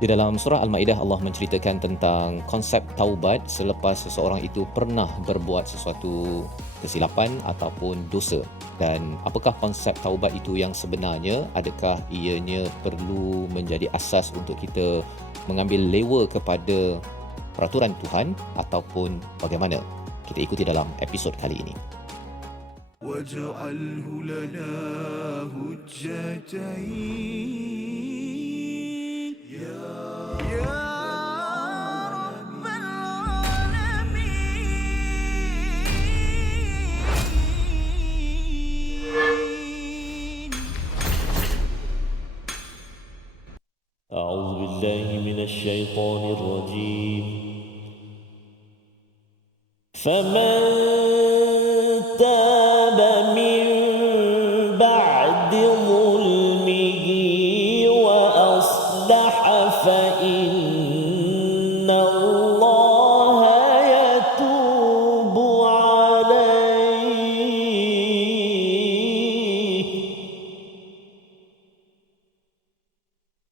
Di dalam surah Al-Maidah, Allah menceritakan tentang konsep taubat selepas seseorang itu pernah berbuat sesuatu kesilapan ataupun dosa. Dan apakah konsep taubat itu yang sebenarnya? Adakah ianya perlu menjadi asas untuk kita mengambil lewa kepada peraturan Tuhan ataupun bagaimana? Kita ikuti dalam episod kali ini. وَاجْعَلْهُ لَنَا هُجَّتَيْنِ أعوذ بالله من الشيطان الرجيم فمن تاب من بعد ظلمه وأصلح فإن الله يتوب عليه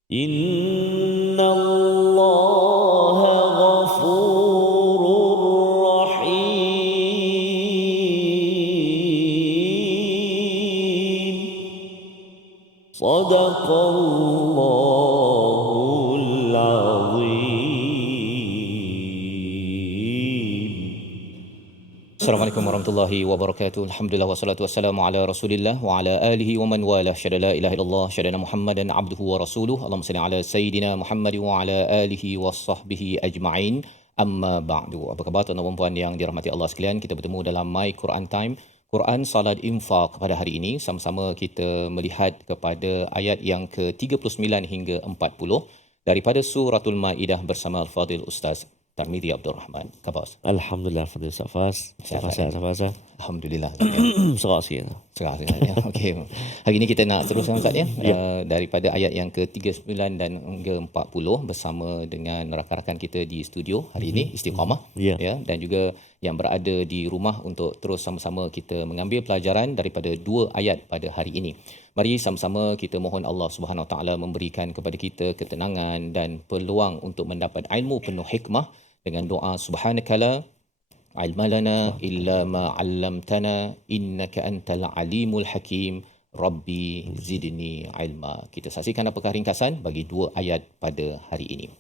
إن الله غفور رحيم صدق الله العظيم. Assalamualaikum warahmatullahi wabarakatuh. Alhamdulillah wassalatu wassalamu ala Rasulillah wa ala alihi wa man wala. Syada la ilaha illallah, syada Muhammadan abduhu wa rasuluhu. Allahumma salli ala sayidina Muhammad wa ala alihi wa sahbihi ajma'in. Amma ba'du. Apa khabar tuan-tuan dan puan yang dirahmati Allah sekalian? Kita bertemu dalam My Quran Time, Quran Salat Infaq pada hari ini. Sama-sama kita melihat kepada ayat yang ke-39 hingga 40 daripada suratul Maidah bersama Al-Fadil Ustaz Tarmizi Abdul Rahman. Khabar? Alhamdulillah, Fadil Safas. Safas. Alhamdulillah. Serak sikit. Cerah sebenarnya. Okey. Hari ini kita nak teruskan Ustaz ya. Daripada ayat yang ke-39 dan hingga 40 bersama dengan rakan-rakan kita di studio hari ini Istiqamah ya, dan juga yang berada di rumah untuk terus sama-sama kita mengambil pelajaran daripada dua ayat pada hari ini. Mari sama-sama kita mohon Allah Subhanahu Wa Taala memberikan kepada kita ketenangan dan peluang untuk mendapat ilmu penuh hikmah dengan doa subhanakala ilma lana illa ma 'allamtana innaka antal alimul hakim rabbi zidni ilma. Kita saksikan apakah ringkasan bagi dua ayat pada hari ini.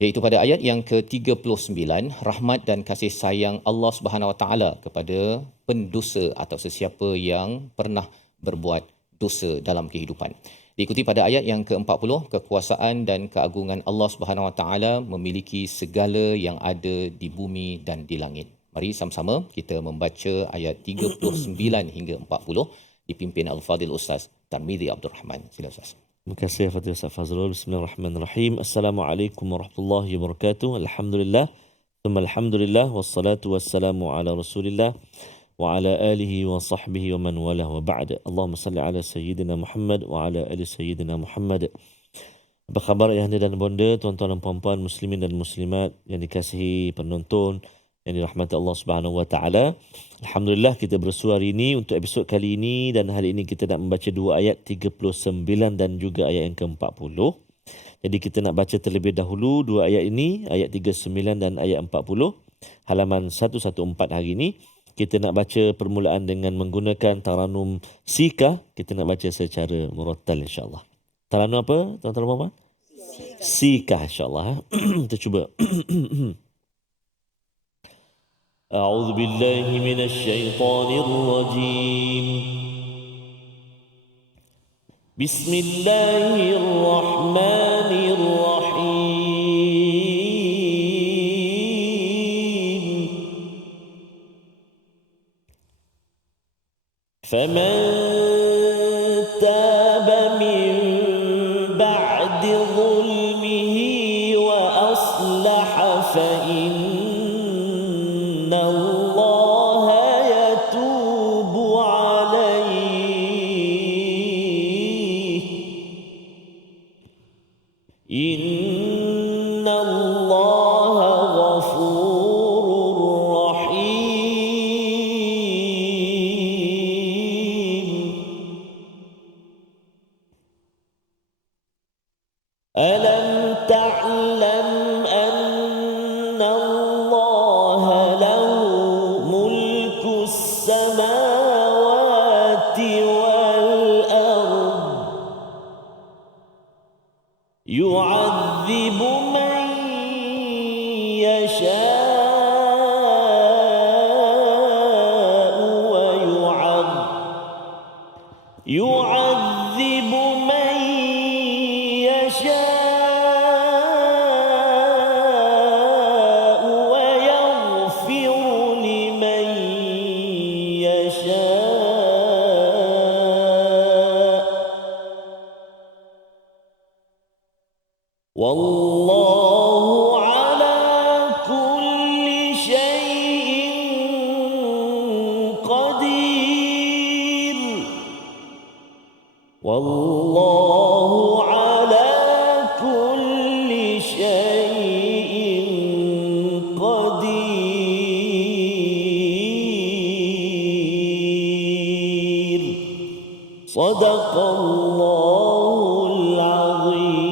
Iaitu pada ayat yang ke-39, rahmat dan kasih sayang Allah Subhanahu Wa Taala kepada pendosa atau sesiapa yang pernah berbuat dosa dalam kehidupan. Diikuti pada ayat yang ke-40, kekuasaan dan keagungan Allah Subhanahu Wa Taala memiliki segala yang ada di bumi dan di langit. Mari sama-sama kita membaca ayat 39 hingga 40 dipimpin Al-Fadil Ustaz Tarmizi Abdul Rahman. Sila Ustaz. Terima kasih Fadil Ustaz Fazrul. Bismillahirrahmanirrahim. Assalamualaikum warahmatullahi wabarakatuh. Alhamdulillah. Thumma alhamdulillah wassalatu wassalamu ala Rasulillah wa ala alihi wa sahbihi wa man walah wa ba'd. Allahumma salli ala sayyidina Muhammad wa ala ali sayyidina Muhammad. Apa khabar ayahanda dan bonda, tuan-tuan dan puan-puan muslimin dan muslimat yang dikasihi penonton yang dirahmati Allah Subhanahu Wa Taala. Alhamdulillah kita bersua hari ini untuk episod kali ini, dan hari ini kita nak membaca dua ayat 39 dan juga ayat yang ke-40. Jadi kita nak baca terlebih dahulu dua ayat ini, ayat 39 dan ayat 40, halaman 114 hari ini. Kita nak baca permulaan dengan menggunakan taranum Sika. Kita nak baca secara murattal insya-Allah. Taranum apa tuan-tuan dan puan-puan? Sika insya-Allah. Kita cuba. أعوذ بالله من الشيطان الرجيم بسم الله الرحمن الرحيم فمن تاب من بعد ظلمه وأصلح فإن الله يتوب عليه إن الله غفور رحيم ألم تعلم أن الله له ملك السماوات والأرض يعذب من يشاء يعذب من يشاء ويغفر لمن يشاء والله على كل شيء قدير والله على كل شيء قدير صدق الله العظيم.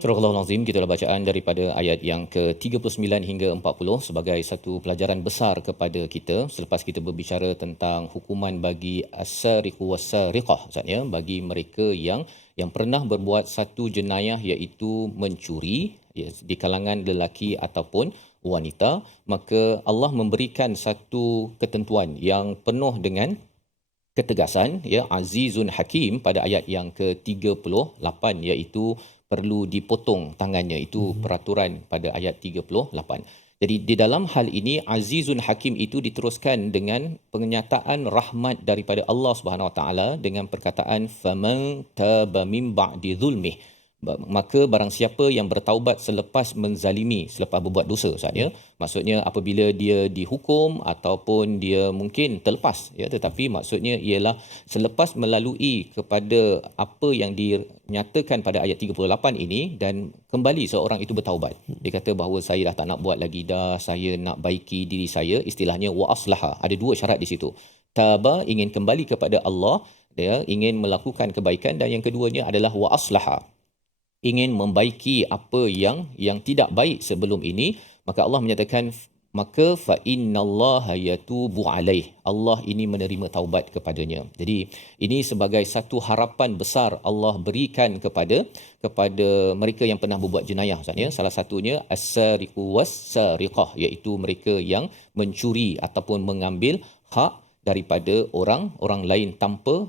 Surah Al-Azim, kita bacaan daripada ayat yang ke-39 hingga 40 sebagai satu pelajaran besar kepada kita selepas kita berbicara tentang hukuman bagi as-sariqu was-sariqah, maksudnya bagi mereka yang pernah berbuat satu jenayah iaitu mencuri, ya, di kalangan lelaki ataupun wanita, maka Allah memberikan satu ketentuan yang penuh dengan ketegasan, ya, azizun hakim pada ayat yang ke-38, iaitu perlu dipotong tangannya. Itu peraturan pada ayat 38. Jadi di dalam hal ini azizun hakim itu diteruskan dengan penyataan rahmat daripada Allah Subhanahu Wa Taala dengan perkataan faman taba min ba'di zulmih, maka barang siapa yang bertaubat selepas menzalimi, selepas berbuat dosa, maksudnya apabila dia dihukum ataupun dia mungkin terlepas, ya, tetapi maksudnya ialah selepas melalui kepada apa yang dinyatakan pada ayat 38 ini dan kembali seorang itu bertaubat. Dia kata bahawa saya dah tak nak buat lagi dah, saya nak baiki diri saya, istilahnya wa aslaha. Ada dua syarat di situ. Taba, ingin kembali kepada Allah, dia ingin melakukan kebaikan, dan yang keduanya adalah wa aslaha, ingin membaiki apa yang tidak baik sebelum ini. Maka Allah menyatakan maka fa innallaha yatubu alaih, Allah ini menerima taubat kepadanya. Jadi ini sebagai satu harapan besar Allah berikan kepada mereka yang pernah berbuat jenayah, maksudnya salah satunya as-sariqu was-sariqah, iaitu mereka yang mencuri ataupun mengambil hak daripada orang lain tanpa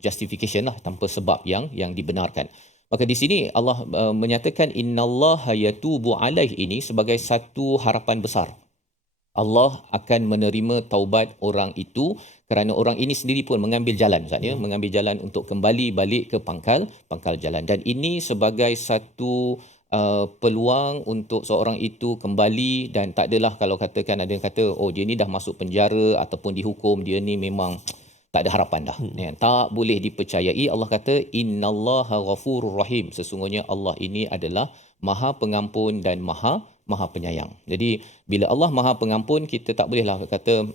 justification lah, tanpa sebab yang dibenarkan. Maka di sini Allah menyatakan innallaha yatubu alaih ini sebagai satu harapan besar. Allah akan menerima taubat orang itu kerana orang ini sendiri pun mengambil jalan, maksudnya mengambil jalan untuk kembali balik ke pangkal jalan. Dan ini sebagai satu peluang untuk seorang itu kembali, dan tak adalah kalau katakan ada yang kata oh dia ni dah masuk penjara ataupun dihukum, dia ni memang tak ada harapan dah. Tak boleh dipercayai. Allah kata innallaha ghafurur rahim, sesungguhnya Allah ini adalah Maha Pengampun dan Maha Penyayang. Jadi bila Allah Maha Pengampun, kita tak bolehlah kata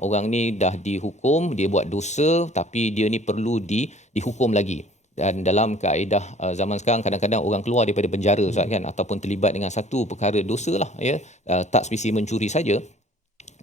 orang ni dah dihukum, dia buat dosa tapi dia ni perlu dihukum lagi. Dan dalam kaedah zaman sekarang, kadang-kadang orang keluar daripada penjara, kan, ataupun terlibat dengan satu perkara dosa lah, ya, tak spesifik mencuri saja.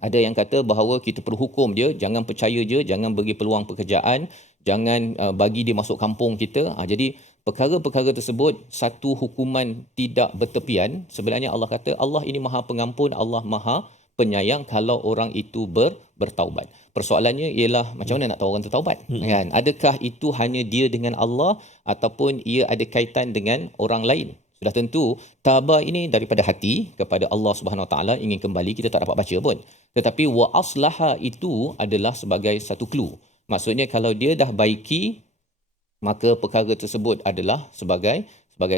Ada yang kata bahawa kita perlu hukum dia, jangan percaya je, jangan bagi peluang pekerjaan, jangan bagi dia masuk kampung kita. Jadi perkara-perkara tersebut satu hukuman tidak bertepian. Sebenarnya Allah kata Allah ini Maha Pengampun, Allah Maha Penyayang kalau orang itu bertaubat. Persoalannya ialah macam mana nak tahu orang tu taubat, kan? Adakah itu hanya dia dengan Allah ataupun ia ada kaitan dengan orang lain? Sudah tentu taba ini daripada hati kepada Allah Subhanahu Wa Taala, ingin kembali, kita tak dapat baca pun. Tetapi wa aslaha itu adalah sebagai satu clue. Maksudnya kalau dia dah baiki, maka perkara tersebut adalah sebagai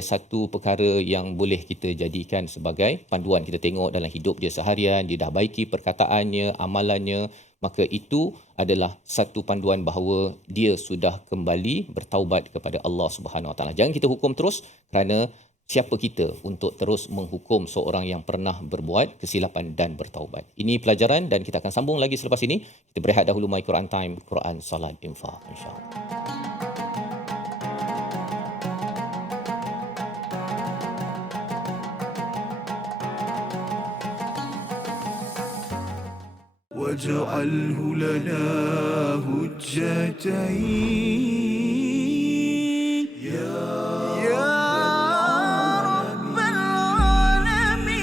satu perkara yang boleh kita jadikan sebagai panduan. Kita tengok dalam hidup dia seharian, dia dah baiki perkataannya, amalannya, maka itu adalah satu panduan bahawa dia sudah kembali bertaubat kepada Allah Subhanahu Wa Taala. Jangan kita hukum terus, kerana siapa kita untuk terus menghukum seorang yang pernah berbuat kesilapan dan bertaubat. Ini pelajaran dan kita akan sambung lagi selepas ini. Kita berehat dahulu My Quran Time, Quran, Salat, Infak, insya-Allah. واجعله لنا هجتين يا رب العالمين.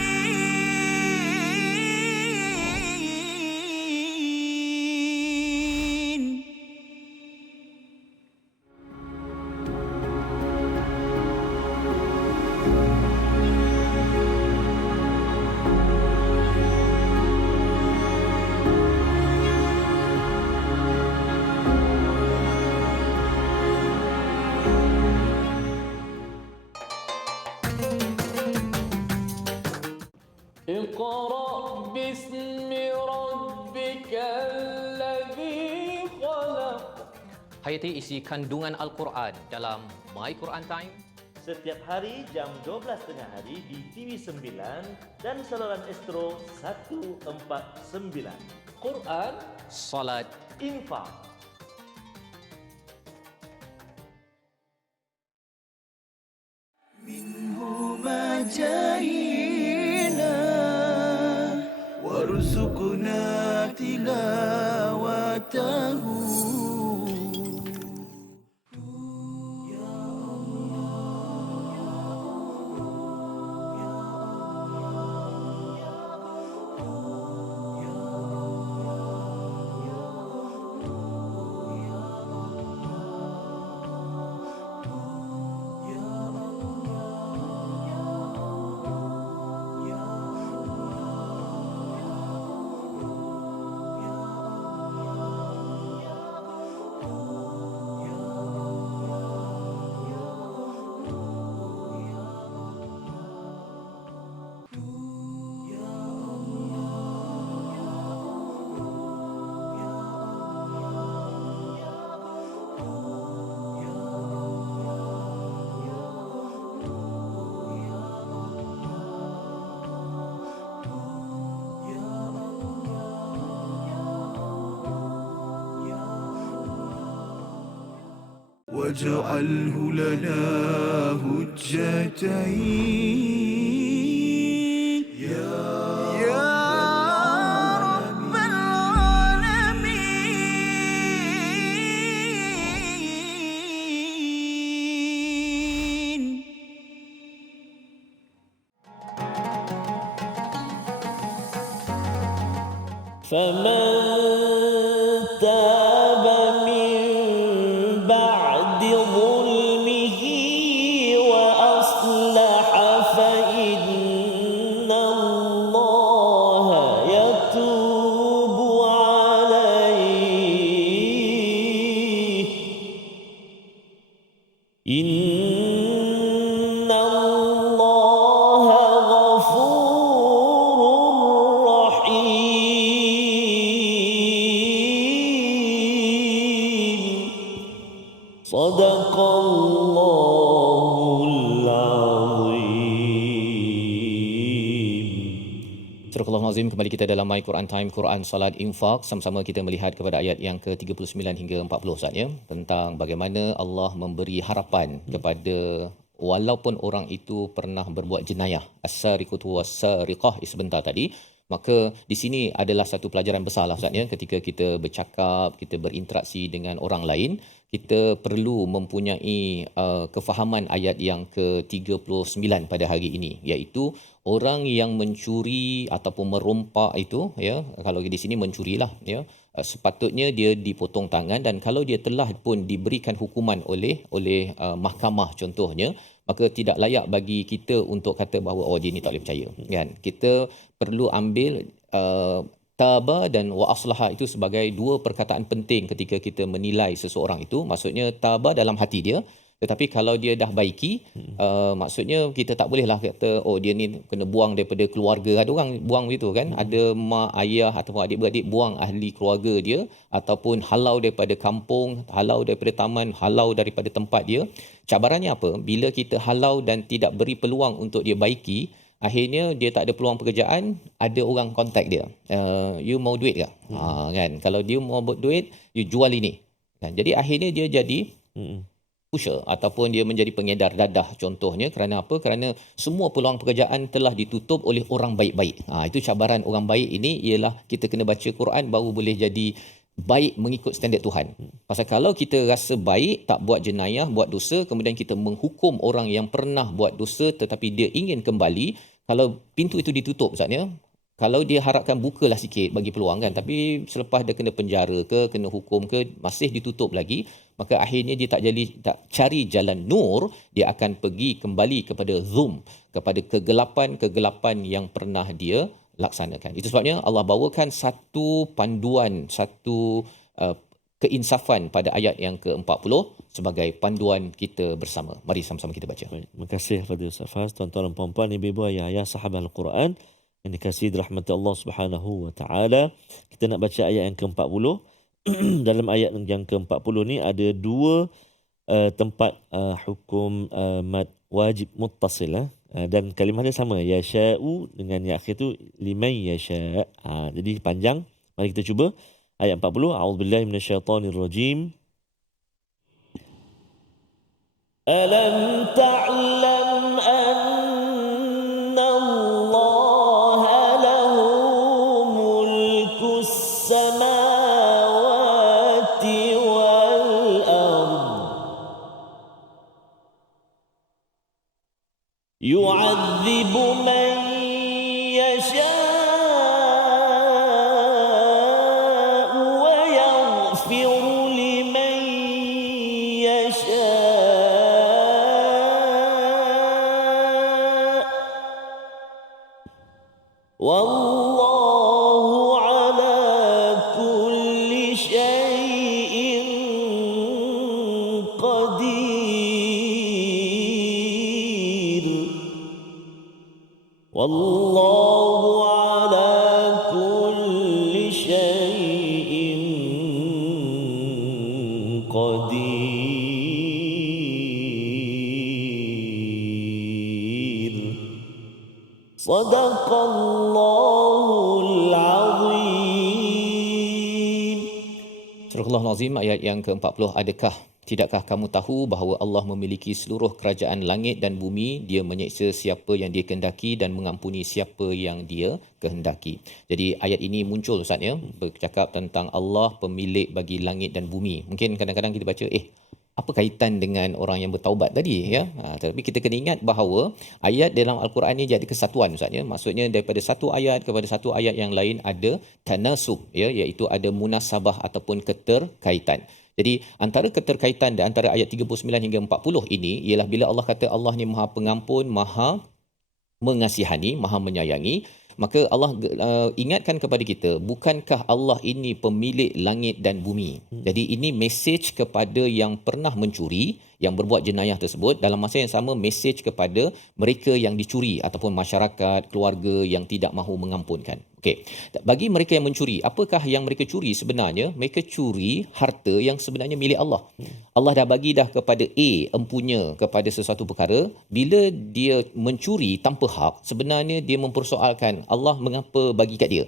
اقرأ باسم ربك الذي خلق. Hayati isi kandungan Al-Quran dalam My Quran Time. Setiap hari jam 12 tengah hari di TV9 dan saluran Astro 149. Quran Salat Infak. منهما جاهينا وارزقنا تلاوته. واجعله لنا هجتين يا رب العالمين. فمن تاب من بعد ظلمه وأصلح فإن الله يتوب عليه إن الله غفور رحيم صدق الله العظيم. Surah Al-Azim, kembali kita dalam My Quran Time, Quran Salat Infak. Sama-sama kita melihat kepada ayat yang ke-39 hingga 40 Ustaz ya, tentang bagaimana Allah memberi harapan kepada walaupun orang itu pernah berbuat jenayah, as-sariqatu was-sariqah sebentar tadi, maka di sini adalah satu pelajaran besar lah Ustaz ya, ketika kita bercakap, kita berinteraksi dengan orang lain, kita perlu mempunyai kefahaman ayat yang ke-39 pada hari ini, iaitu orang yang mencuri ataupun merompak itu ya, kalau di sini mencurilah ya, sepatutnya dia dipotong tangan, dan kalau dia telah pun diberikan hukuman oleh mahkamah contohnya, maka tidak layak bagi kita untuk kata bahawa oh dia ni tak boleh percaya kan. Kita perlu ambil taba dan wa aslaha itu sebagai dua perkataan penting ketika kita menilai seseorang itu. Maksudnya taba dalam hati dia, tetapi kalau dia dah baiki, maksudnya kita tak bolehlah kata oh dia ni kena buang daripada keluarga. Ada orang buang begitu kan, ada mak ayah ataupun adik-beradik buang ahli keluarga dia, ataupun halau daripada kampung, halau daripada taman, halau daripada tempat dia. Cabarannya apa? Bila kita halau dan tidak beri peluang untuk dia baiki, akhirnya dia tak ada peluang pekerjaan, ada orang kontak dia, you mau duit ke? Kan, kalau dia mau buat duit, you jual ini kan. Jadi akhirnya dia jadi pusher ataupun dia menjadi pengedar dadah contohnya. Kerana apa? Kerana semua peluang pekerjaan telah ditutup oleh orang baik-baik. Itu cabaran orang baik ini ialah kita kena baca Quran baru boleh jadi baik mengikut standard Tuhan. Pasal kalau kita rasa baik, tak buat jenayah, buat dosa, kemudian kita menghukum orang yang pernah buat dosa tetapi dia ingin kembali, kalau pintu itu ditutup Ustaznya, kalau dia harapkan bukalah sikit bagi peluang kan, tapi selepas dia kena penjara ke, kena hukum ke, masih ditutup lagi, maka akhirnya dia tak cari jalan nur, dia akan pergi kembali kepada kepada kegelapan yang pernah dia laksanakan. Itu sebabnya Allah bawakan satu panduan, satu keinsafan pada ayat yang ke-40 sebagai panduan kita bersama. Mari sama-sama kita baca. Baik, terima kasih kepada Ustaz Faz, tuan-tuan dan puan-puan, ibu-ibu, ayah-ayah, sahabat Al-Quran yang dikasihi rahmat Allah Subhanahu wa taala. Kita nak baca ayat yang ke-40. Dalam ayat yang ke-40 ni ada dua tempat hukum mad wajib muttasil dan kalimah dia sama, yasha'u dengan yang akhir tu liman yasha'. Jadi panjang. Mari kita cuba ayat 40. A'udzubillahi minasyaitonirrajim. Alam ta'lam anna Allah lahu mulkus samawati wal ard yu'adzibu man yasha'u wa yaghfiru liman yasha'u wallahu ala kulli syai'in qadir. Wallahu ala kulli syai'in qadir. Sadaqallahul azim. Surah Al-Azim ayat yang ke-40. Tidakkah kamu tahu bahawa Allah memiliki seluruh kerajaan langit dan bumi? Dia menyeksa siapa yang dia kehendaki dan mengampuni siapa yang dia kehendaki. Jadi ayat ini muncul Ustaz ya, bercakap tentang Allah pemilik bagi langit dan bumi. Mungkin kadang-kadang kita baca apa kaitan dengan orang yang bertaubat tadi ya? Tapi kita kena ingat bahawa ayat dalam Al-Quran ni jadi kesatuan Ustaz ya. Maksudnya daripada satu ayat kepada satu ayat yang lain ada tanasub ya, iaitu ada munasabah ataupun keterkaitan. Jadi antara keterkaitan di antara ayat 39 hingga 40 ini ialah bila Allah kata Allah ni Maha Pengampun, Maha Mengasihani, Maha Menyayangi, maka Allah ingatkan kepada kita, bukankah Allah ini pemilik langit dan bumi? Jadi ini mesej kepada yang pernah mencuri, yang berbuat jenayah tersebut, dalam masa yang sama mesej kepada mereka yang dicuri ataupun masyarakat, keluarga yang tidak mahu mengampunkan. Okey. Bagi mereka yang mencuri, apakah yang mereka curi sebenarnya? Mereka curi harta yang sebenarnya milik Allah. Allah dah bagi dah kepada A empunya kepada sesuatu perkara. Bila dia mencuri tanpa hak, sebenarnya dia mempersoalkan Allah mengapa bagi kat dia?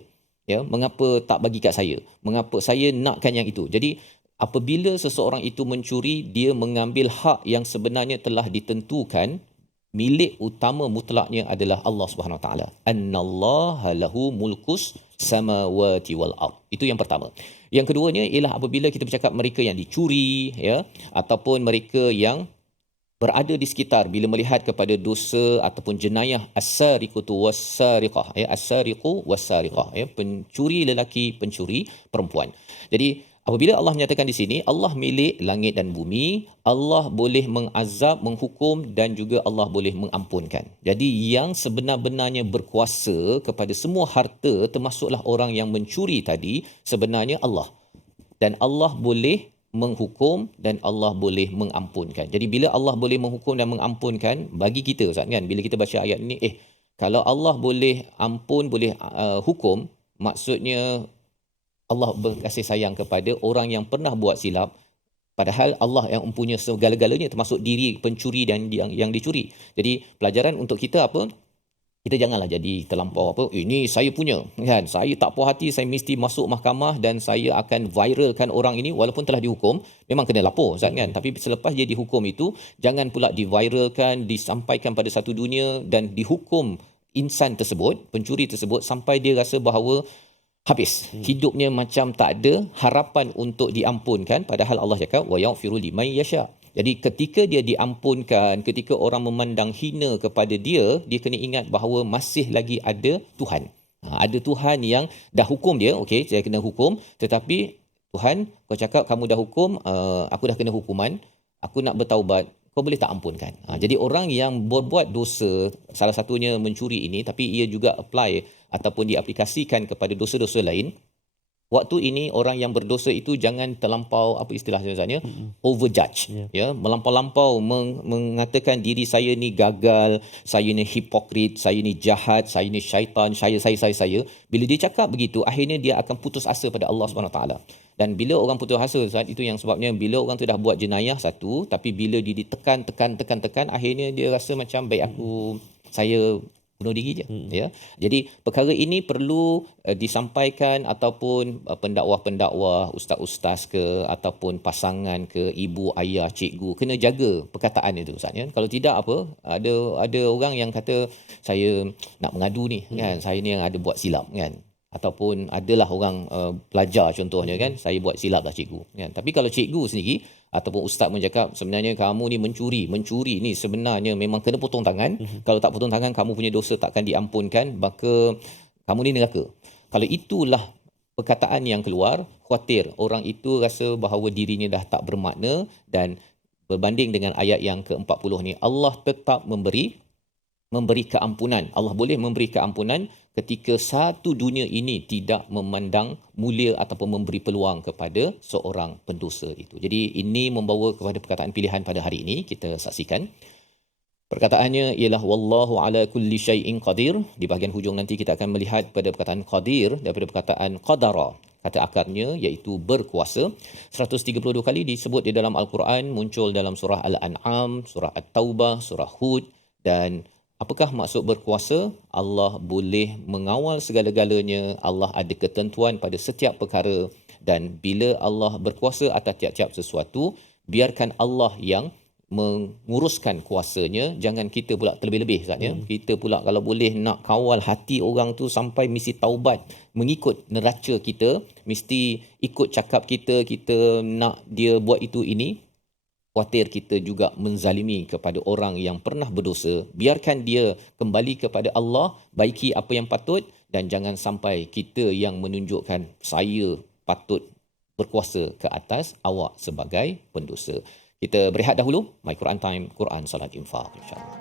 Ya, mengapa tak bagi kat saya? Mengapa saya nakkan yang itu? Jadi apabila seseorang itu mencuri, dia mengambil hak yang sebenarnya telah ditentukan. Milik utama mutlaknya adalah Allah Subhanahu Wa Taala. Annallaha lahu mulkus samawati wal ard. Itu yang pertama. Yang keduanya ialah apabila kita bercakap mereka yang dicuri ya, ataupun mereka yang berada di sekitar bila melihat kepada dosa ataupun jenayah as-sariqatu was-sariqah ya, as-sariqu was-sariqah ya, pencuri lelaki, pencuri perempuan. Jadi apabila Allah menyatakan di sini Allah milik langit dan bumi, Allah boleh mengazab, menghukum dan juga Allah boleh mengampunkan. Jadi yang sebenar-benarnya berkuasa kepada semua harta termasuklah orang yang mencuri tadi sebenarnya Allah. Dan Allah boleh menghukum dan Allah boleh mengampunkan. Jadi bila Allah boleh menghukum dan mengampunkan, bagi kita Ustaz kan, bila kita baca ayat ini, kalau Allah boleh ampun, boleh hukum, maksudnya Allah berkasih sayang kepada orang yang pernah buat silap, padahal Allah yang mempunyai segala-galanya termasuk diri pencuri dan yang dicuri. Jadi pelajaran untuk kita apa? kita janganlah jadi terlampau ini saya punya kan, saya tak puas hati, saya mesti masuk mahkamah dan saya akan viralkan orang ini walaupun telah dihukum. Memang kena lapor Ustaz kan, tapi selepas dia dihukum itu jangan pula diviralkan, disampaikan pada satu dunia dan dihukum insan tersebut, pencuri tersebut, sampai dia rasa bahawa habis hidupnya, macam tak ada harapan untuk diampunkan, padahal Allah cakap wa yaghfiru liman yasha. Jadi ketika dia diampunkan, ketika orang memandang hina kepada dia, dia kena ingat bahawa masih lagi ada Tuhan. Ada Tuhan yang dah hukum dia, okey, saya kena hukum, tetapi Tuhan, kau cakap kamu dah hukum, aku dah kena hukuman, aku nak bertaubat, kau boleh tak ampunkan. Jadi orang yang berbuat dosa, salah satunya mencuri ini, tapi ia juga apply ataupun diaplikasikan kepada dosa-dosa lain. Waktu ini orang yang berdosa itu jangan terlampau, apa istilah sebenarnya, overjudge, ya, melampau-lampau mengatakan diri saya ni gagal, saya ni hipokrit, saya ni jahat, saya ni syaitan, saya. Bila dia cakap begitu, akhirnya dia akan putus asa pada Allah SWT. Dan bila orang putus asa, saat itu yang sebabnya bila orang tu dah buat jenayah satu, tapi bila dia ditekan, akhirnya dia rasa macam baik saya bunuh diri je, ya. Jadi perkara ini perlu disampaikan, ataupun pendakwa-pendakwa, ustaz-ustaz ke, ataupun pasangan ke, ibu, ayah, cikgu, kena jaga perkataan itu Ustaz, ya. Kalau tidak ada orang yang kata saya nak mengadu ni kan, saya ni yang ada buat silap kan. Ataupun adalah orang pelajar contohnya kan, saya buat silap lah cikgu kan. Tapi kalau cikgu sendiri ataupun ustaz mencakap sebenarnya kamu ni mencuri ni sebenarnya memang kena potong tangan, kalau tak potong tangan kamu punya dosa takkan diampunkan, maka kamu ni neraka. Kalau itulah perkataan yang keluar, khawatir orang itu rasa bahawa dirinya dah tak bermakna. Dan berbanding dengan ayat yang ke-40 ni, Allah tetap memberi keampunan. Allah boleh memberi keampunan ketika satu dunia ini tidak memandang mulia ataupun memberi peluang kepada seorang pendosa itu. Jadi ini membawa kepada perkataan pilihan pada hari ini. Kita saksikan. Perkataannya ialah wallahu ala kulli syai'in qadir. Di bahagian hujung nanti kita akan melihat pada perkataan qadir daripada perkataan qadara. Kata akarnya iaitu berkuasa. 132 kali disebut di dalam Al-Quran, muncul dalam surah Al-An'am, surah At-Taubah, surah Hud. Dan apakah maksud berkuasa? Allah boleh mengawal segala-galanya. Allah ada ketentuan pada setiap perkara. Dan bila Allah berkuasa atas tiap-tiap sesuatu, biarkan Allah yang menguruskan kuasanya. Jangan kita pula terlebih-lebih Ustaz, ya. Kita pula kalau boleh nak kawal hati orang tu sampai mesti taubat, mengikut neraca kita, mesti ikut cakap kita nak dia buat itu ini. Khawatir kita juga menzalimi kepada orang yang pernah berdosa. Biarkan dia kembali kepada Allah, baiki apa yang patut, dan jangan sampai kita yang menunjukkan saya patut berkuasa ke atas awak sebagai pendosa. Kita berehat dahulu. My Quran Time, Quran Salat Infaq, insya-Allah.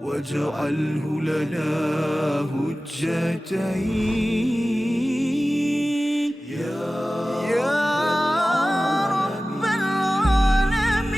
واجعله لنا هجتين يا رب العالمين.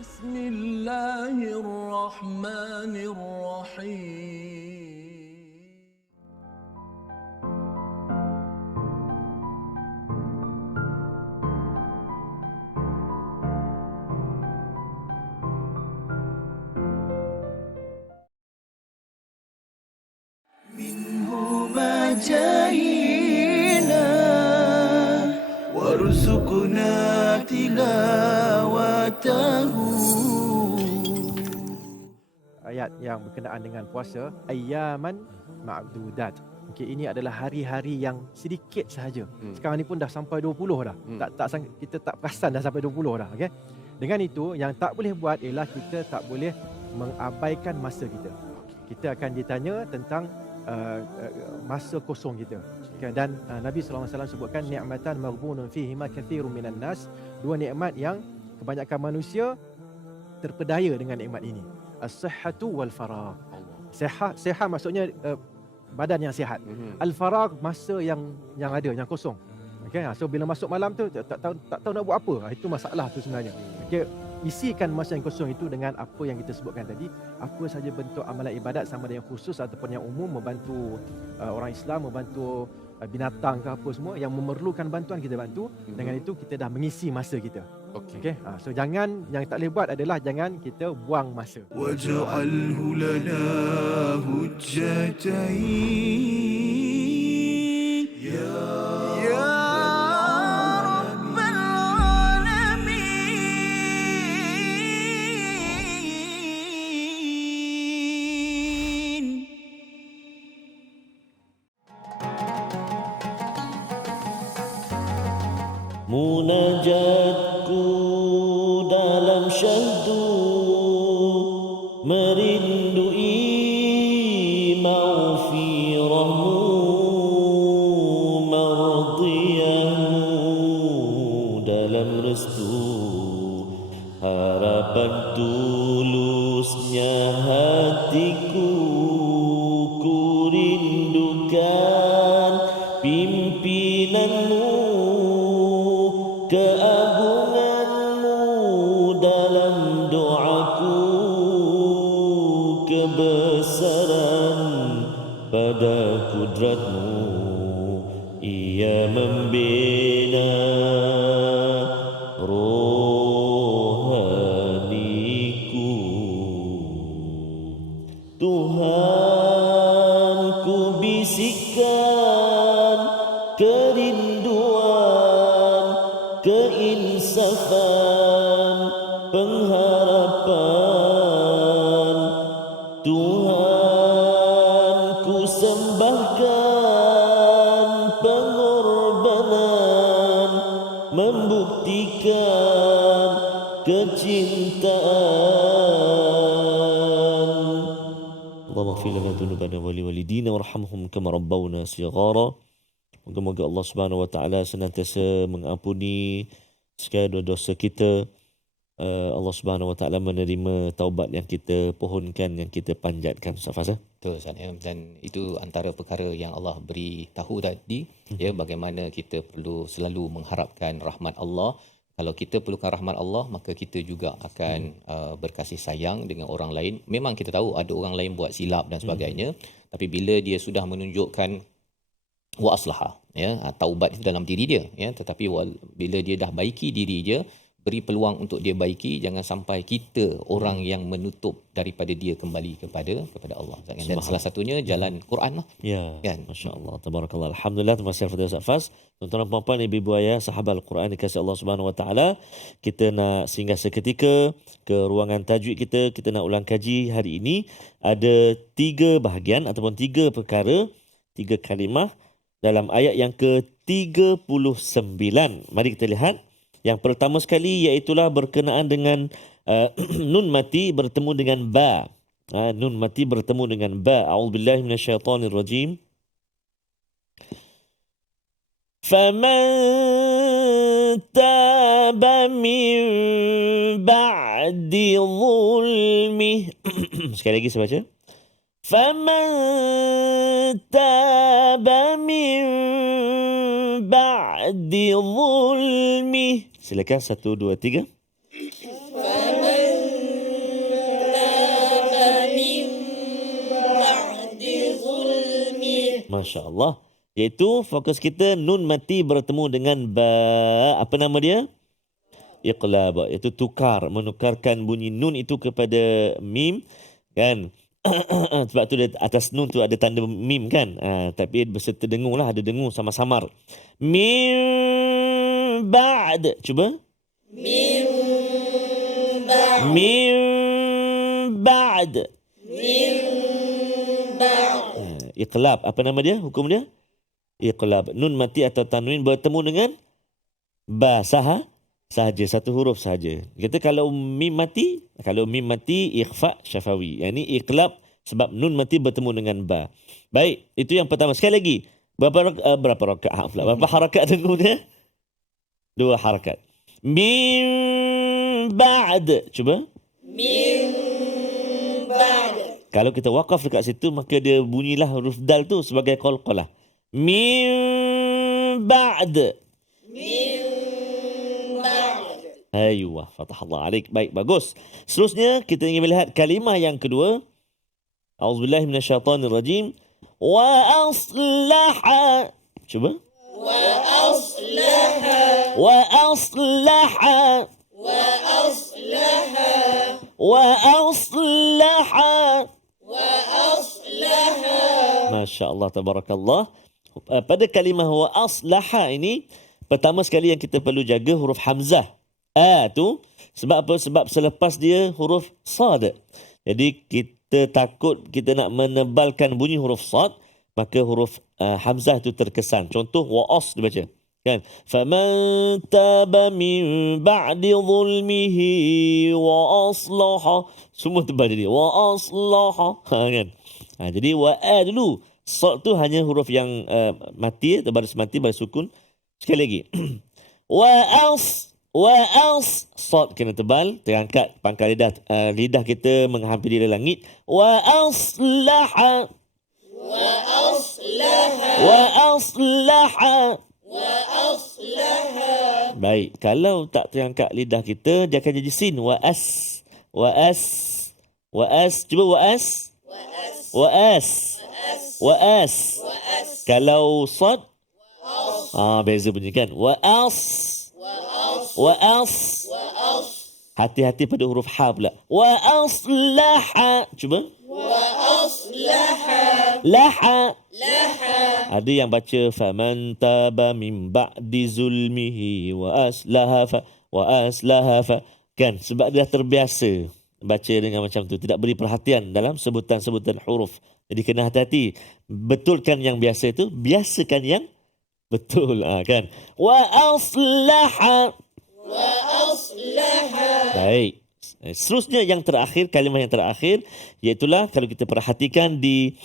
بسم الله الرحمن الرحيم. منهما جاهينا وارزقنا تلاوته. Ayat yang berkenaan dengan puasa, ayyaman ma'dudat. Okey, ini adalah hari-hari yang sedikit sahaja. Sekarang ni pun dah sampai 20 dah. Kita tak perasan dah sampai 20 dah, okey. Dengan itu, yang tak boleh buat ialah kita tak boleh mengabaikan masa kita. Kita akan ditanya tentang masa kosong kita. Okay, dan Nabi SAW sebutkan ni'matan maghbunun fihima kathirun minan nas, dua nikmat yang kebanyakan manusia terpedaya dengan nikmat ini. As-sihhatu wal faragh. Sihat maksudnya badan yang sihat. Al-faragh masa yang ada, yang kosong. Okay, so bila masuk malam tu tak tahu nak buat apa. Itu masalah tu sebenarnya. Okay, isikan masa yang kosong itu dengan apa yang kita sebutkan tadi. Apa saja bentuk amalan ibadat, sama ada yang khusus ataupun yang umum, membantu orang Islam, membantu binatang ke apa semua yang memerlukan bantuan, kita bantu. Dengan itu kita dah mengisi masa kita. Okay. So jangan, yang tak boleh buat adalah jangan kita buang masa. waj'alhu lana hujjatain ya rabbal alamin. Munajatku dalam syahdu merindui maghfirahmu, mardiyahmu dalam restu, harapan tulusnya hatiku, ku rindukan pimpinanmu, keagunganmu dalam doaku, kebesaran pada kudratmu, ia membina rohaniku. Tuhan, ku bisikkan kerinduan, keinsafan, pengharapan. Tuhan, ku sembahkan pengorbanan, membuktikan kecintaan. Allahumma ighfir lana dhunubana wa liwalidina warhamhum kama rabbawna shighara. Moga-moga Allah Subhanahu wa taala senantiasa mengampuni segala dosa kita. Allah Subhanahu wa taala menerima taubat yang kita pohonkan, yang kita panjatkan. Ustaz. Betul Ustaz, ya. Dan itu antara perkara yang Allah beri tahu tadi, ya, bagaimana kita perlu selalu mengharapkan rahmat Allah. Kalau kita perlukan rahmat Allah, maka kita juga akan berkasih sayang dengan orang lain. Memang kita tahu ada orang lain buat silap dan sebagainya, tapi bila dia sudah menunjukkan wa aslaha, ya, taubat itu dalam diri dia, ya, tetapi bila dia dah baiki diri dia, beri peluang untuk dia baiki, jangan sampai kita orang yang menutup daripada dia kembali kepada Allah. Dan salah satunya jalan Quran lah. Ya, kan? masya-Allah, tabarakallah. Alhamdulillah, terima kasih kepada Ustaz Faz. Tuan-tuan dan puan-puan, ibu-ibu ayah, sahabat Al-Quran dikasihi Allah Subhanahu wa taala, kita nak singgah seketika ke ruangan tajwid kita. Kita nak ulang kaji hari ini. Ada 3 bahagian ataupun 3 perkara, 3 kalimah dalam ayat yang ke-39. Mari kita lihat. Yang pertama sekali iaitulah berkenaan dengan nun mati bertemu dengan ba. Nun mati bertemu dengan ba. A'udzubillahi minasyaitonirrajim. Faman taba min ba'di zulmih. Sekali lagi saya baca. Faman taba min ba'di zulmih. Silakan 1, 2, 3. Masya Allah. Iaitu fokus kita nun mati bertemu dengan ba. Apa nama dia? Iqlab. Iaitu tukar, menukarkan bunyi nun itu kepada mim, kan? Sebab tu atas nun tu ada tanda mim, kan? Tapi berserta dengung lah, ada dengung sama samar. Mim ba'd. Cuba. Mim ba'd. Mim ba'd. Mim ba'd. Iqlab. Apa nama dia? Hukum dia? Iqlab. Nun mati atau tanwin bertemu dengan ba. sahaja, satu huruf sahaja. Kita kalau mim mati ikhfa syafawi. Yang ini iqlab sebab nun mati bertemu dengan ba. Baik, itu yang pertama. Sekali lagi, berapa rakaat pula? Berapa harakat tunggu dia? 2 harakat. Min ba'd. Cuba. Min ba'd. Kalau kita wakaf dekat situ, maka dia bunyilah huruf dal tu sebagai qalqalah. Min ba'd. Aywa, fatahallah alaik. Baik, bagus. Seterusnya kita ingin melihat kalimah yang kedua. A'udzubillahi minasyaitanirrajim. Wa aslaha. Cuba. Wa aslaha. Wa aslaha. Wa aslaha. Wa aslaha. Wa aslaha. Masya-Allah, tabarakallah. Pada kalimah wa aslaha ini, pertama sekali yang kita perlu jaga huruf hamzah. Tu sebab apa? Sebab selepas dia huruf sad. Jadi kita takut kita nak menebalkan bunyi huruf sad, maka huruf hamzah itu terkesan. Contoh wa'as dibaca. Kan? Faman taba min ba'di zulmihi wa aslaha. Semua tebal jadi wa aslaha. Kan? Jadi wa'a dulu. Sad tu hanya huruf yang mati, baris mati, baris sukun. Sekali lagi. Wa'as. Sad kena tebal, terangkat pangkal lidah, lidah kita menghampiri langit. Wa aslaha. Baik, kalau tak terangkat lidah kita, dia akan jadi sin. Wa as. Cuba wa as. Kalau sad, beza bunyi kan. Wa as. Hati-hati pada huruf ha pula. Wa aslaha. Cuba. Wa aslaha. Laha. Ada yang baca faman taba min ba'di zulmihi wa aslaha kan, sebab dia dah terbiasa baca dengan macam tu, tidak beri perhatian dalam sebutan-sebutan huruf. Jadi kena hati-hati. Betulkan yang biasa itu, biasakan yang betul, kan. Wa aslaha. Baik. Seterusnya yang terakhir, kalimah yang terakhir, iaitulah kalau kita perhatikan di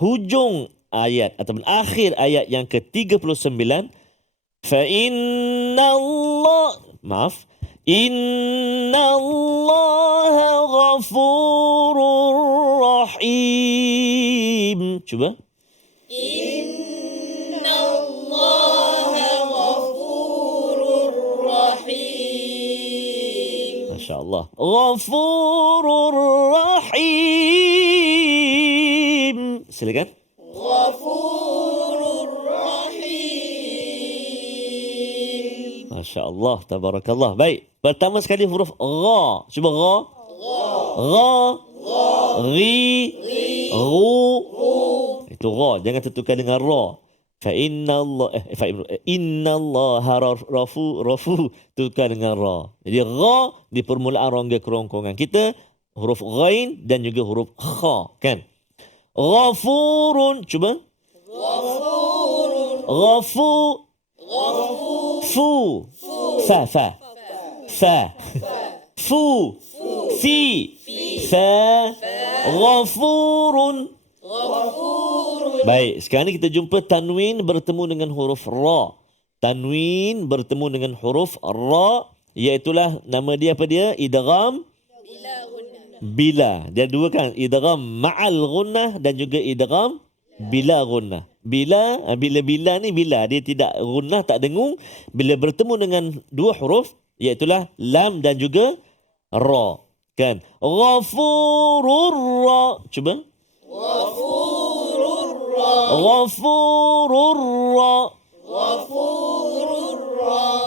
hujung ayat ataupun akhir ayat yang ke-39, fa innallaha ghafurur rahim. Cuba. Masya-Allah. Ghafurur Rahim. Silakan. Ghafurur Rahim. Masya-Allah, tabarakallah. Baik. Pertama sekali huruf gha. Cuba gha. Gha. Ri. Ru. Itu gha. Jangan tentukan dengan ra. Fa innallaha rafu tukar dengan ra. Jadi ra di permulaan rongga kerongkongan kita, huruf ghain dan juga huruf kha, kan. Ghafurun. Cuba. Ghafurun. Fu. Fa. Fu. Fi. Fa. Ghafurun. Baik, sekarang ni kita jumpa tanwin bertemu dengan huruf ra. Tanwin bertemu dengan huruf ra, iaitulah nama dia apa dia? Idgham bila. Dia dua kan, idgham ma'al gunnah dan juga idgham bila gunnah. Bila ni bila dia tidak gunnah, tak dengung, bila bertemu dengan dua huruf, iaitulah lam dan juga ra, kan. Ghafurur ra. Cuba. Ghafurur ra.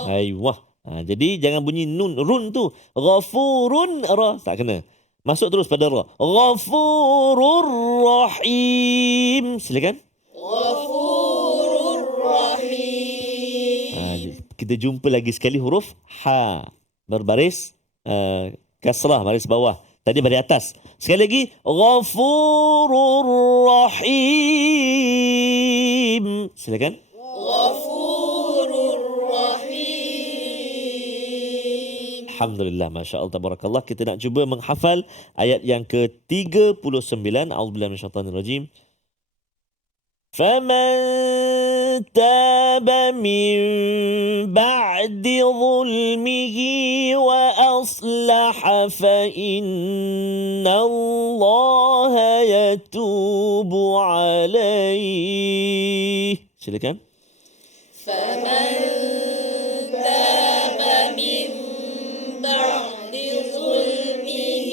Aiyah. Jadi jangan bunyi nun, run tu. Ghafurun ra, tak kena. Masuk terus pada ra. Ghafurur rahim. Silakan. Ghafurur rahim. Kita jumpa lagi sekali huruf ha. Berbaris kasrah, baris bawah. Tadi baris atas. Sekali lagi. Ghafurur rahim. Silakan. Ghafurur rahim. Alhamdulillah, Masya Allah, Tabarakallah. Kita nak cuba menghafal ayat yang ke-39. A'udzubillahi minasyaitanirrajim. فَمَن تَابَ مِن بَعْدِ ظُلْمِهِ وَأَصْلَحَ فَإِنَّ اللَّهَ يَتُوبُ عَلَيْهِ. Silakan. فمن تاب من بعد ظلمه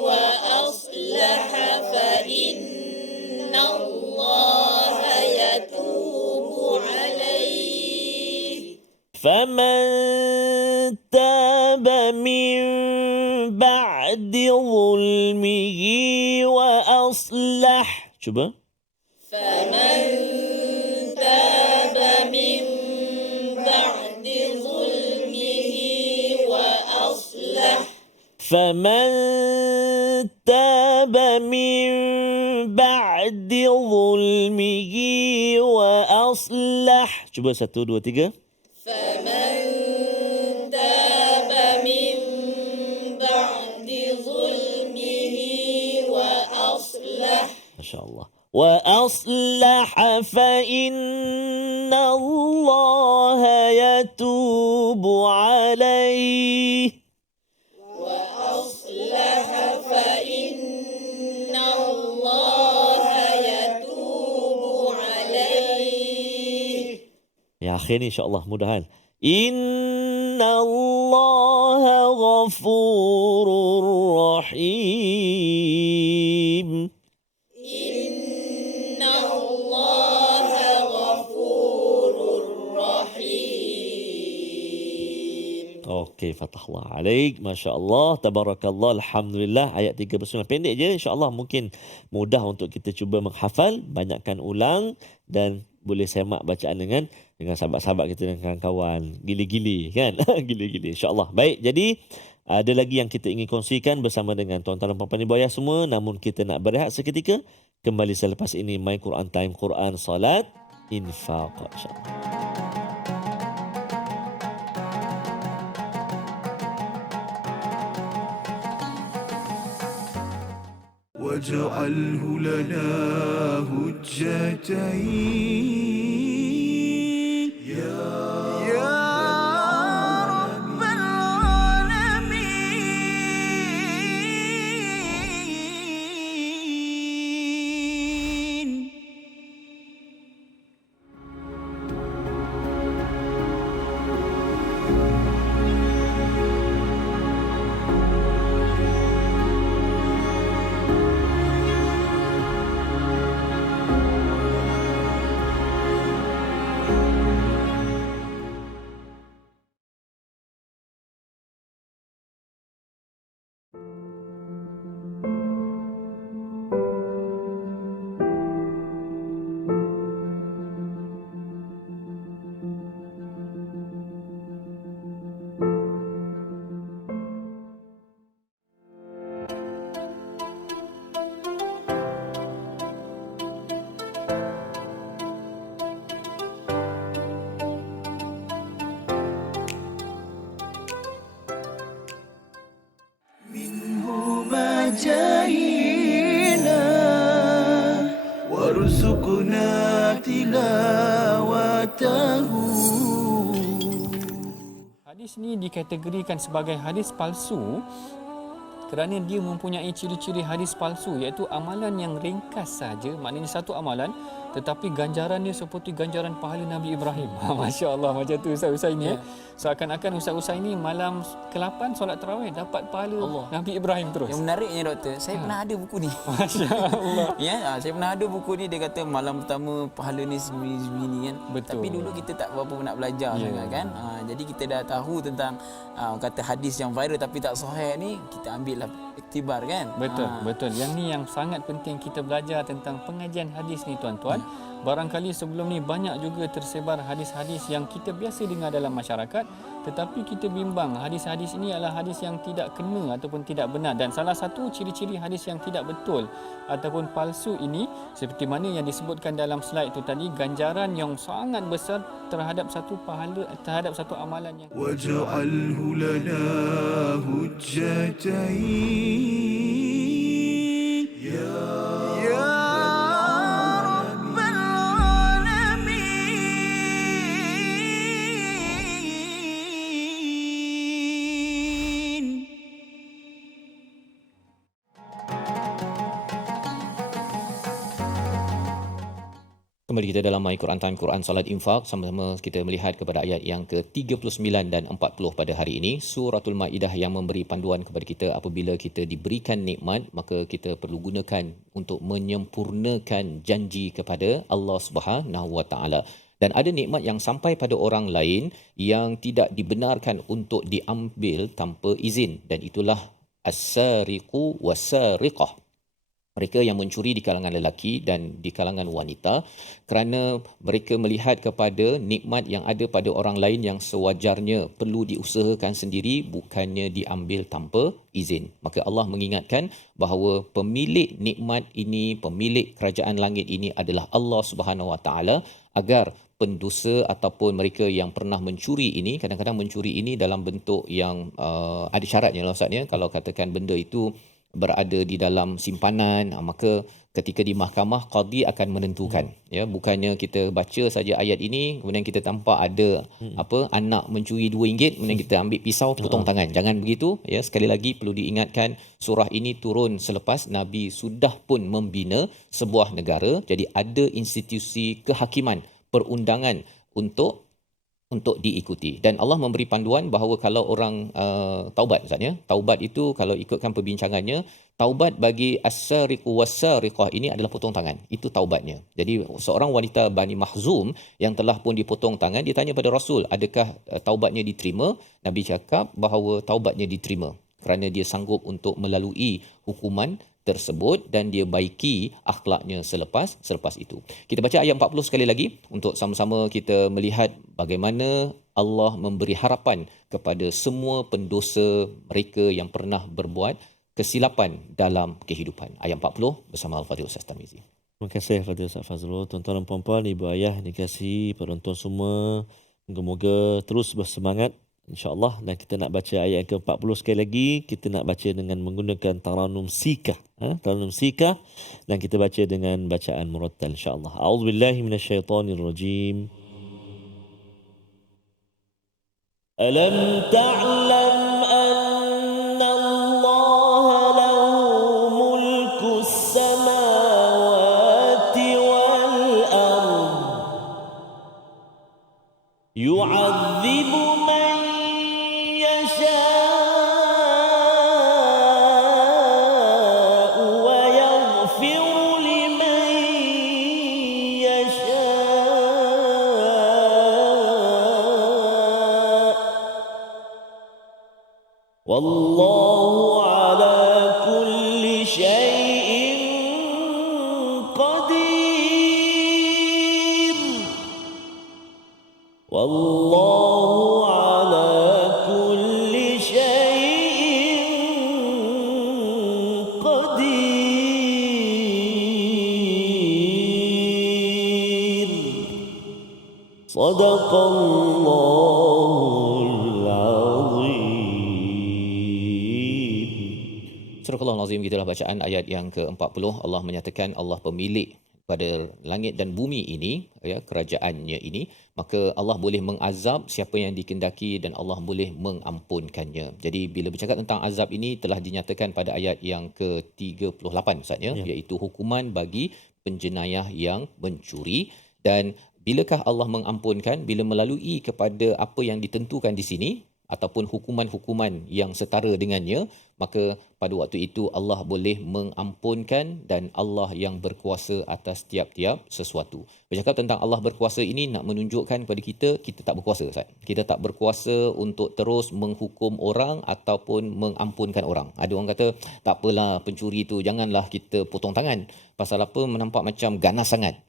وأصلح فإن الله يتوب عليه. فمن تاب من بعد ظلمه وأصلح. cuba. فمن تاب من بعد ظلمه وأصلح. فمن تاب من بعد ظلمه وأصلح. cuba 1, 2, 3. فمن تاب من بعد ظلمه وأصلح. ما شاء الله. وأصلح فإن الله يتوب عليه. وأصلح فإن الله يتوب عليه. Ya, akhir ni insya-Allah mudahan. Inna Allah ghafurur rahim. Inna Allah ghafurur rahim. Okey, fatahullah alaik. Masya-Allah, tabarakallah, alhamdulillah. Ayat 39 pendek je, insya-Allah mungkin mudah untuk kita cuba menghafal, banyakkan ulang dan boleh semak bacaan dengan sahabat-sahabat kita, dengan kawan-kawan. Gili-gili kan? Gili-gili, insya-Allah. Baik, jadi ada lagi yang kita ingin kongsikan bersama dengan tuan-tuan dan puan-puan ibu ayah semua, namun kita nak berehat seketika. Kembali selepas ini My Quran Time, Quran, Salat, Infaq, insya-Allah. واجعله لنا هجتين يا رب العالمين. جاهنا وارزقنا تلاوته. Hadis ni dikategorikan sebagai hadis palsu kerana dia mempunyai ciri-ciri hadis palsu, iaitu amalan yang ringkas saja, maknanya satu amalan tetapi ganjaran dia seperti ganjaran pahala Nabi Ibrahim. Masya Allah, macam tu Ustaz ini. Seakan-akan Ustaz ini malam ke-8 solat tarawih dapat pahala Allah. Nabi Ibrahim terus. Yang menariknya doktor, saya pernah ada buku ni. Masya Allah. Ya, saya pernah ada buku ni, dia kata malam pertama pahala ni sebegini kan. Betul. Tapi dulu kita tak berapa nak belajar sangat kan. Jadi kita dah tahu tentang kata hadis yang viral tapi tak sahih ni, kita ambil lah iktibar kan. Betul, betul. Yang ni yang sangat penting kita belajar tentang pengajian hadis ni tuan-tuan. barangkali sebelum ni banyak juga tersebar hadis-hadis yang kita biasa dengar dalam masyarakat, tetapi kita bimbang hadis-hadis ini adalah hadis yang tidak kena ataupun tidak benar. Dan salah satu ciri-ciri hadis yang tidak betul ataupun palsu ini, seperti mana yang disebutkan dalam slide itu tadi, ganjaran yang sangat besar terhadap satu pahala, terhadap satu amalan yang واجعله لنا هجتين يا رب العالمين. Kembali kita dalam My Quran Time, Quran Salat Infak. Sama-sama kita melihat kepada ayat yang ke-39 dan 40 pada hari ini. Suratul Maidah yang memberi panduan kepada kita apabila kita diberikan nikmat, maka kita perlu gunakan untuk menyempurnakan janji kepada Allah Subhanahu Wa Taala. Dan ada nikmat yang sampai pada orang lain yang tidak dibenarkan untuk diambil tanpa izin. Dan itulah as-sariqu was-sariqah. Mereka yang mencuri di kalangan lelaki dan di kalangan wanita, kerana mereka melihat kepada nikmat yang ada pada orang lain yang sewajarnya perlu diusahakan sendiri, bukannya diambil tanpa izin. Maka Allah mengingatkan bahawa pemilik nikmat ini, pemilik kerajaan langit ini adalah Allah Subhanahu Wa Taala, agar pendosa ataupun mereka yang pernah mencuri ini, kadang-kadang mencuri ini dalam bentuk yang ada syaratnya lah Ustaz ya. Kalau katakan benda itu berada di dalam simpanan, maka ketika di mahkamah qadi akan menentukan, ya, bukannya kita baca saja ayat ini kemudian kita tampak ada anak mencuri RM2 kemudian kita ambil pisau potong tangan. Jangan begitu, ya. Sekali lagi perlu diingatkan, surah ini turun selepas Nabi sudah pun membina sebuah negara, jadi ada institusi kehakiman, perundangan untuk diikuti. Dan Allah memberi panduan bahawa kalau orang taubat Ustaz ya, taubat itu kalau ikutkan perbincangannya, taubat bagi as-sariqu was-sariqah ini adalah potong tangan. Itu taubatnya. Jadi seorang wanita Bani Makhzum yang telah pun dipotong tangan, dia tanya pada Rasul, adakah taubatnya diterima? Nabi cakap bahawa taubatnya diterima kerana dia sanggup untuk melalui hukuman tersebut dan dia baiki akhlaknya selepas itu. Kita baca ayat 40 sekali lagi untuk sama-sama kita melihat bagaimana Allah memberi harapan kepada semua pendosa, mereka yang pernah berbuat kesilapan dalam kehidupan. Ayat 40 bersama Al-Fadhil Ustaz Tarmizi. Terima kasih Fadil Ustaz Fazrul. Tuan-tuan dan puan-puan, ibu ayah dikasihi penonton semua, moga-moga terus bersemangat InsyaAllah. Dan kita nak baca ayat ke-40 sekali lagi. Kita nak baca dengan menggunakan Taranum Sikah. Taranum Sikah. Dan kita baca dengan bacaan murattal insyaAllah. A'udzubillahi minasyaitanirrajim. Alam ta'lam anna Allah lahu mulku samawati wal ard. Yu'adzibu والله على كل شيء قدير والله على كل شيء قدير صدق الله العظيم. Surah Al-Azim, gitulah bacaan ayat yang ke-40. Allah menyatakan Allah pemilik pada langit dan bumi ini, ya, kerajaannya ini, maka Allah boleh mengazab siapa yang dikehendaki dan Allah boleh mengampunkannya. Jadi bila bercakap tentang azab ini telah dinyatakan pada ayat yang ke-38 Ustaz ya, iaitu hukuman bagi penjenayah yang mencuri. Dan bilakah Allah mengampunkan? Bila melalui kepada apa yang ditentukan di sini ataupun hukuman-hukuman yang setara dengannya, maka pada waktu itu Allah boleh mengampunkan dan Allah yang berkuasa atas tiap-tiap sesuatu. Bercakap tentang Allah berkuasa ini nak menunjukkan kepada kita tak berkuasa Ustaz. Kita tak berkuasa untuk terus menghukum orang ataupun mengampunkan orang. Ada orang kata tak apalah pencuri itu janganlah kita potong tangan. Pasal apa? Menampak macam ganas sangat.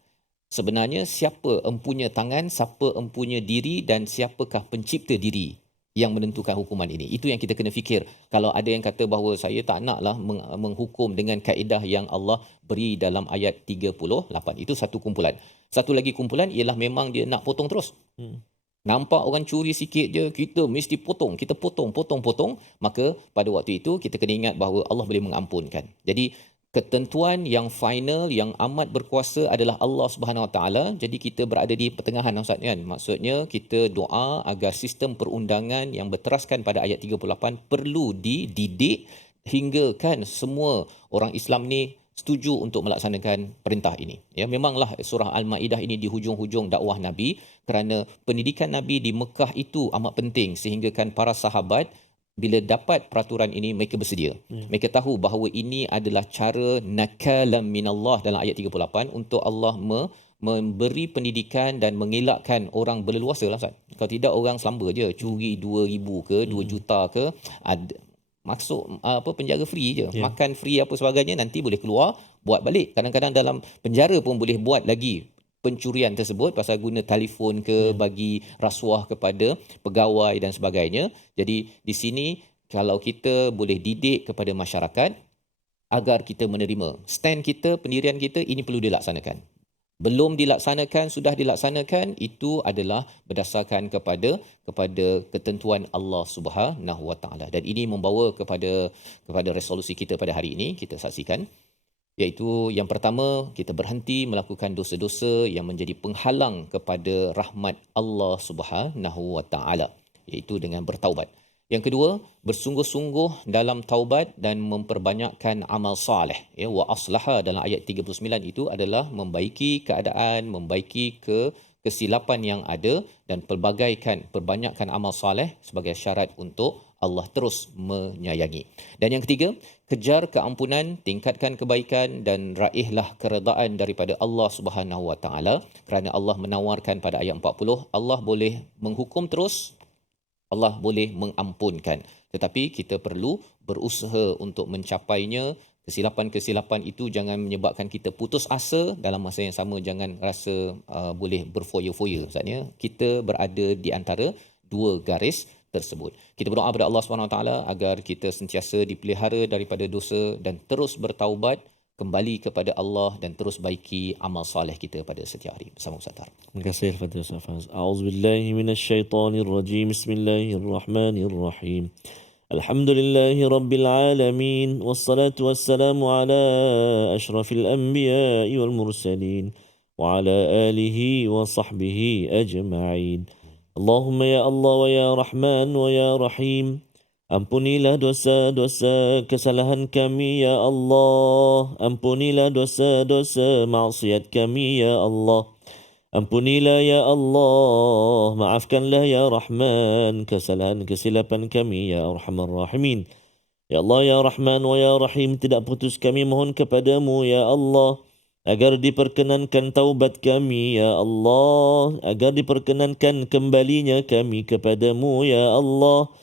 Sebenarnya siapa empunya tangan, siapa empunya diri dan siapakah pencipta diri yang menentukan hukuman ini. Itu yang kita kena fikir. Kalau ada yang kata bahawa saya tak naklah menghukum dengan kaedah yang Allah beri dalam ayat 38. Itu satu kumpulan. Satu lagi kumpulan ialah memang dia nak potong terus. Nampak orang curi sikit je, kita mesti potong. Kita potong. Maka pada waktu itu kita kena ingat bahawa Allah boleh mengampunkan. Jadi ketentuan yang final, yang amat berkuasa adalah Allah Subhanahu Wa Taala. Jadi kita berada di pertengahan, Ustaz, kan? Maksudnya kita doa agar sistem perundangan yang berteraskan pada ayat 38 perlu dididik hingga kan semua orang Islam ni setuju untuk melaksanakan perintah ini. Ya, memanglah surah Al-Maidah ini di hujung-hujung dakwah Nabi, kerana pendidikan Nabi di Mekah itu amat penting sehingga kan para sahabat bila dapat peraturan ini mereka bersedia. Mereka tahu bahawa ini adalah cara nakalam minallah dalam ayat 38 untuk Allah memberi pendidikan dan mengelakkan orang berleluasa lah, Ustaz. Kalau tidak orang selamba je, curi 2,000 ke 2 juta ke, masuk penjara free je, makan free apa sebagainya, nanti boleh keluar buat balik. Kadang-kadang dalam penjara pun boleh buat lagi pencurian tersebut pasal guna telefon ke, bagi rasuah kepada pegawai dan sebagainya. Jadi di sini kalau kita boleh didik kepada masyarakat agar kita menerima stand kita, pendirian kita, ini perlu dilaksanakan. Belum dilaksanakan, sudah dilaksanakan, itu adalah berdasarkan kepada ketentuan Allah Subhanahu Wa Taala. Dan ini membawa kepada resolusi kita pada hari ini. Kita saksikan, iaitu yang pertama, kita berhenti melakukan dosa-dosa yang menjadi penghalang kepada rahmat Allah Subhanahu Wa Taala, iaitu dengan bertaubat. Yang kedua, bersungguh-sungguh dalam taubat dan memperbanyakkan amal soleh. Ya, wa aslaha dalam ayat 39 itu adalah membaiki keadaan, membaiki kesilapan yang ada dan perbanyakkan amal soleh sebagai syarat untuk Allah terus menyayangi. Dan yang ketiga, kejar keampunan, tingkatkan kebaikan dan raihlah keredaan daripada Allah Subhanahu Wa Taala, kerana Allah menawarkan pada ayat 40, Allah boleh menghukum terus, Allah boleh mengampunkan, tetapi kita perlu berusaha untuk mencapainya. Kesilapan-kesilapan itu jangan menyebabkan kita putus asa, dalam masa yang sama jangan rasa boleh berfoya-foya. Maksudnya kita berada di antara dua garis tersebut. Kita berdoa kepada Allah SWT agar kita sentiasa dipelihara daripada dosa dan terus bertaubat, kembali kepada Allah dan terus baiki amal soleh kita pada setiap hari. Bersama Ustaz Tar. Terima kasih kepada Ustaz Faz. A'udzubillahi minasyaitonirrajim. Bismillahirrahmanirrahim. Alhamdulillahi rabbil alamin, wassalatu wassalamu ala asyrafil anbiya'i wal mursalin wa ala alihi wa sahbihi ajma'in. Allahumma ya Allah wa ya Rahman wa ya Rahim, ampunilah dosa-dosa kesalahan kami ya Allah, ampunilah dosa-dosa maksiat kami ya Allah. Ampunilah ya Allah, maafkanlah ya Rahman kesalahan kesilapan kami ya Arhamar Rahimin. Ya Allah ya Rahman wa ya Rahim, tidak putus kami mohon kepadamu ya Allah, agar diperkenankan taubat kami ya Allah, agar diperkenankan kembalinya kami kepadamu ya Allah.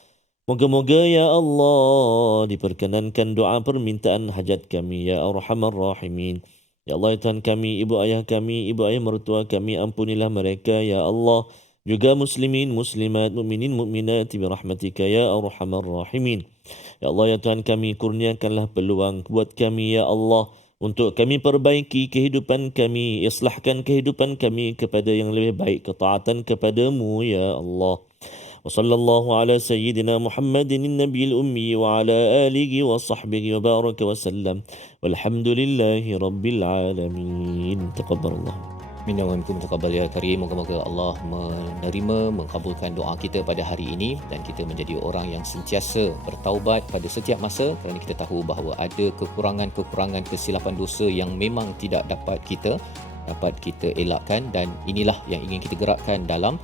Moga-moga ya Allah diperkenankan doa permintaan hajat kami ya Arhamar Rahimin. Ya Allah, ya Tuhan kami, ibu ayah mertua kami, ampunilah mereka ya Allah. Juga muslimin, muslimat, mukminin, mukminat birahmatika ya Arhamar Rahimin. Ya Allah, ya Tuhan kami, kurniakanlah peluang buat kami ya Allah, untuk kami perbaiki kehidupan kami, islahkan kehidupan kami kepada yang lebih baik, ketaatan kepadamu ya Allah. Wa sallallahu ala sayyidina Muhammadin nabiyil ummi wa ala alihi wa sahbihi wa baraka wa sallam. Walhamdulillahi rabbil alamin. Taqabbalallah. Minna wa minkum taqabbal ya karim. Moga-moga Allah menerima, mengabulkan doa kita pada hari ini dan kita menjadi orang yang sentiasa bertaubat pada setiap masa, kerana kita tahu bahawa ada kekurangan-kekurangan, kesilapan dosa yang memang tidak dapat kita elakkan, dan inilah yang ingin kita gerakkan dalam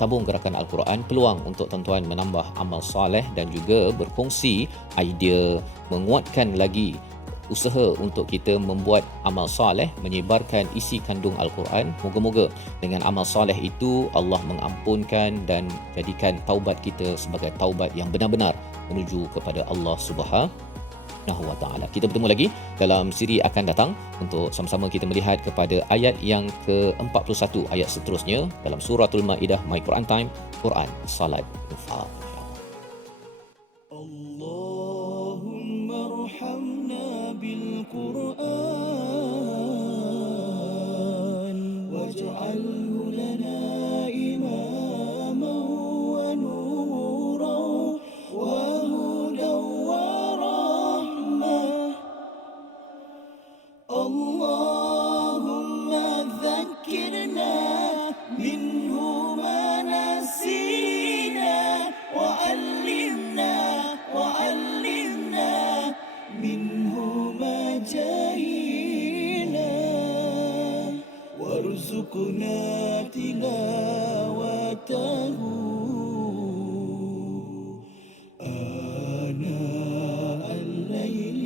tabung gerakan Al-Quran, peluang untuk tuan-tuan menambah amal soleh dan juga berkongsi idea, menguatkan lagi usaha untuk kita membuat amal soleh, menyebarkan isi kandung Al-Quran. Moga-moga dengan amal soleh itu Allah mengampunkan dan jadikan taubat kita sebagai taubat yang benar-benar menuju kepada Allah Subhanahu Subhanahu wa taala. Kita bertemu lagi dalam siri akan datang untuk sama-sama kita melihat kepada ayat yang ke-41 ayat seterusnya dalam suratul Maidah, My Quran Time, Quran Salat Infaq. اللهم ارحمنا بالقرآن واجعله لنا إماما ونورا وهدى ورحمة اللهم ذكرنا منه ما نسينا وعلمنا منه ما جهلنا وارزقنا تلاوته آناء الليل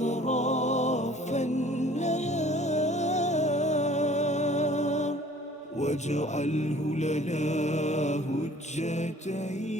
وأطراف النهار واجعله لنا هجتين